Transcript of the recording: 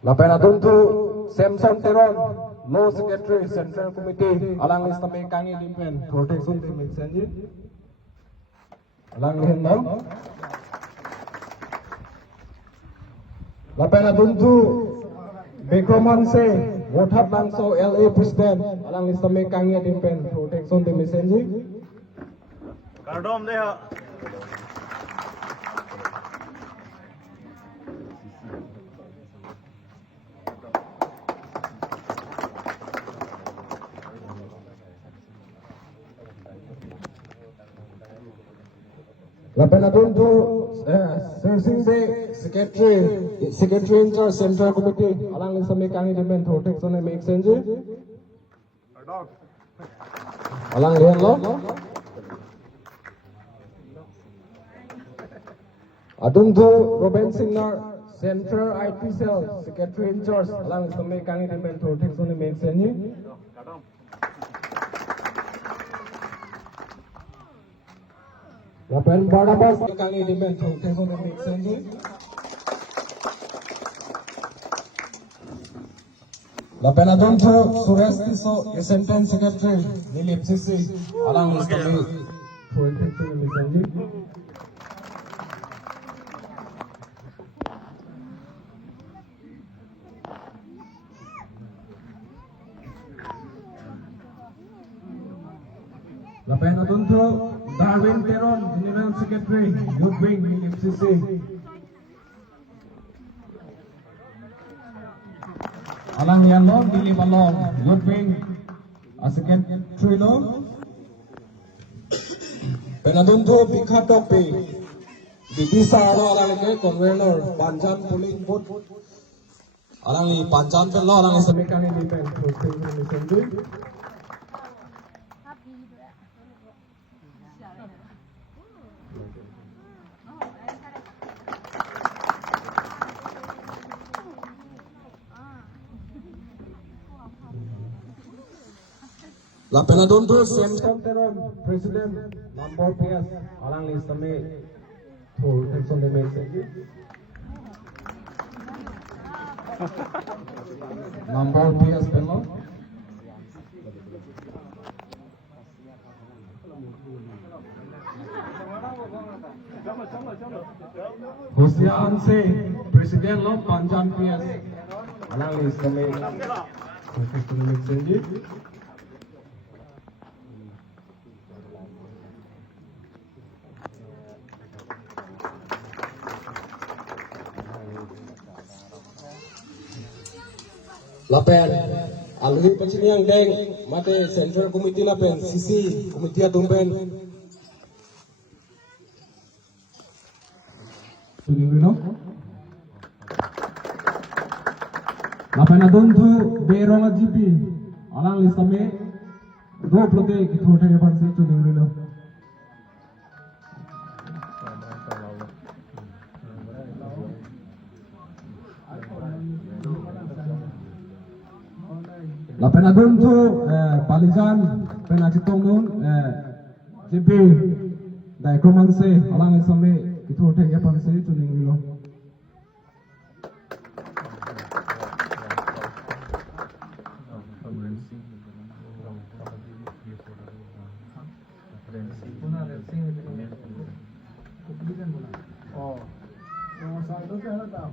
Lapen adun tu Samson Teron, no secretary Central Committee, alang lista me kangi dimpen protection team senji. Alang lihin no. Lapen adun tu Bekroman se Wothat Langso LA President, alang lista me kangi dimpen protection team senji. Kardom deha. Lapen adun tu Sersing de Secretary in charge Central Committee, alang lista me kangi dimpen protection team senji. Alang lihin lo. Adun tu Robin Sinnar, Central IT Cell, Secretary in charge, alang lista me kangi dimpen protection team senji. Lapen Barnabas kangi dimpen protection team senji. Lapen adun tu Suresh Tiso, Assistant Secretary, Nilip Sisi, alang lista me protection team senji. Lapen adun tu Darwin Teron, General Secretary, Youth Wing, FCC. Alang yan lo, Dili Balong, Youth Wing, Secretary lo. Penadun tu Bikha Topi, Bidisa lo alang ke Convener, Panjan Polling Booth. Alang ni Panjan pe lo alang semekan ini pen, Protection Lapen adun tu Samson Teron, President, Number PS, alang lista me protection team senji. Number PS pelo. Hosea Anse, President lo Panjan PS, alang lista me protection team senji. Lapen alwi pachini yang deng mate Central Committee lapen CC Committee adumpen Tunino Lapen adun tu Beronga GP alang lista me do prote kithote ke pansi tunino Lapen adun tu Palijan penachitong nun JP Daikroman se alang lista me kithote ke pansi tunino Oh, yang asal tu saya tahu.